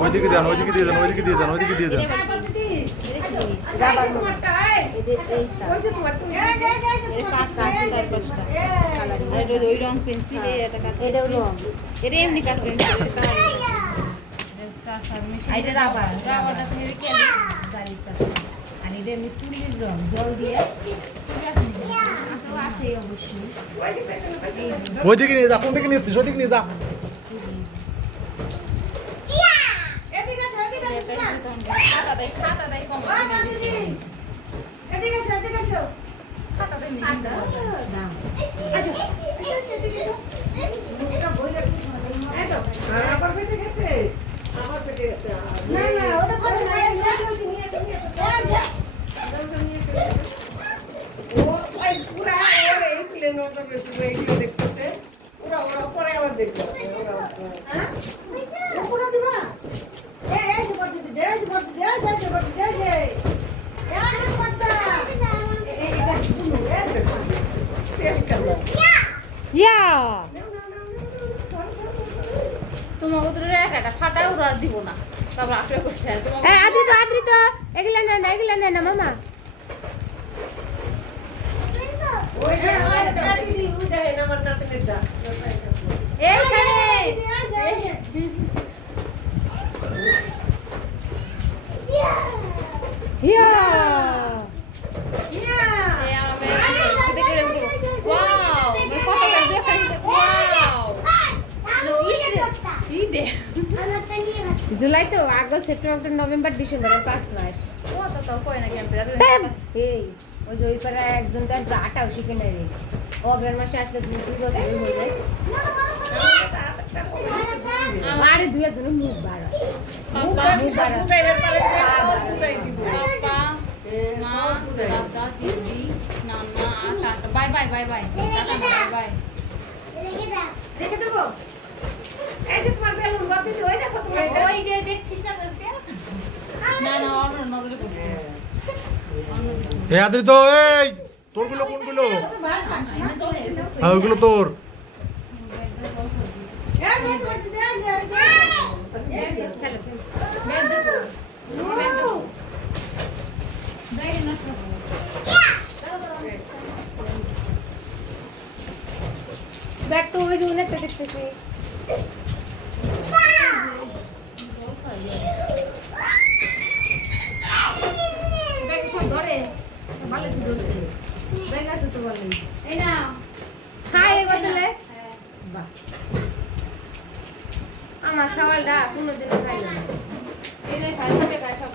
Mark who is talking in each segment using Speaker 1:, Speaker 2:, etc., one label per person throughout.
Speaker 1: ওইদিকে দেন ওইদিকে দিয়ে দেন ওইদিকে দিয়ে দেন ওইদিকে দিয়ে দেন।
Speaker 2: রাবার এদের এইটা এর কাঠ কাঠ চার পাঁচটা
Speaker 3: তোমাকে তো একটা ফাটাও দাঁত দিব না। তারপর আসলে কোথায়
Speaker 2: হ্যাঁ আদ্রি তো আদ্রি তো এগুলা না না এগুলা না না মামা। জুলাই তো August September October November December পাঁচ মাস! এই ওই যে ওই পাড়ায় একজন তার আটাও শিখে রে অগ্রাণ মাসে আসলে দুই দুই বছর হয়ে যায় আরে দুই একজনের মুখ বাড়া মুখ বাড়া
Speaker 3: পাপা মা দাদা দিদি নানা tata bye bye bye bye tata bye bye ওই যে দেখছিস না না না অন্য নজরে পড়ছে
Speaker 1: এই আদ্রি তো এই তোরগুলো কোনগুলো? হ্যাঁ ওইগুলো তোর।
Speaker 2: ব্যাগ তো ওই যে অনেকটা দেখতেছি ব্যাগ সব ধরে ভালো কি ধরছে ব্যাগ আছে তো ভালো
Speaker 3: এই না
Speaker 2: হাই এই বদলে বাহ আমার সওয়ালটা কোনোদিনও খাই না
Speaker 3: এই যে খাই খাই সব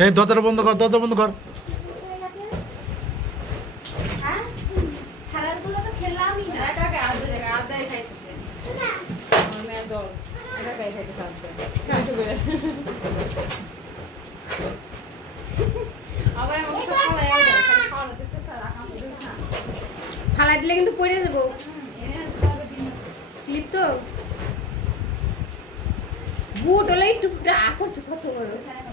Speaker 1: এই দরজাটা বন্ধ কর, দরজা বন্ধ কর।
Speaker 3: মানে দল
Speaker 2: কিন্তু পড়ে যাব। স্লিপ বুট হলে একটু করছে কত বড়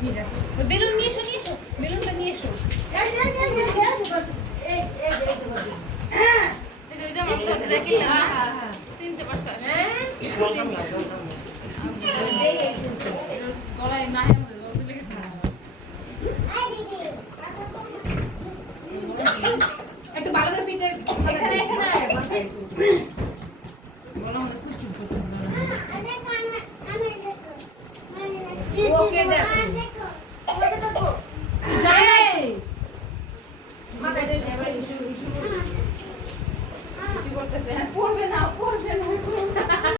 Speaker 3: ঠিক আছে। বেলুন নিয়ে এসো নিয়ে এসো। বেলুনটা নিয়ে এসো। এই যে ওই যে আমাকে সাথে দেখিলে না চিনতে পারছ গলায় না হেমে চলে গেছে
Speaker 2: একটু ভালো করে পিঠে
Speaker 3: এখানে এখানে। গলা মধ্যে কুচুর কুচুর
Speaker 2: 我给你。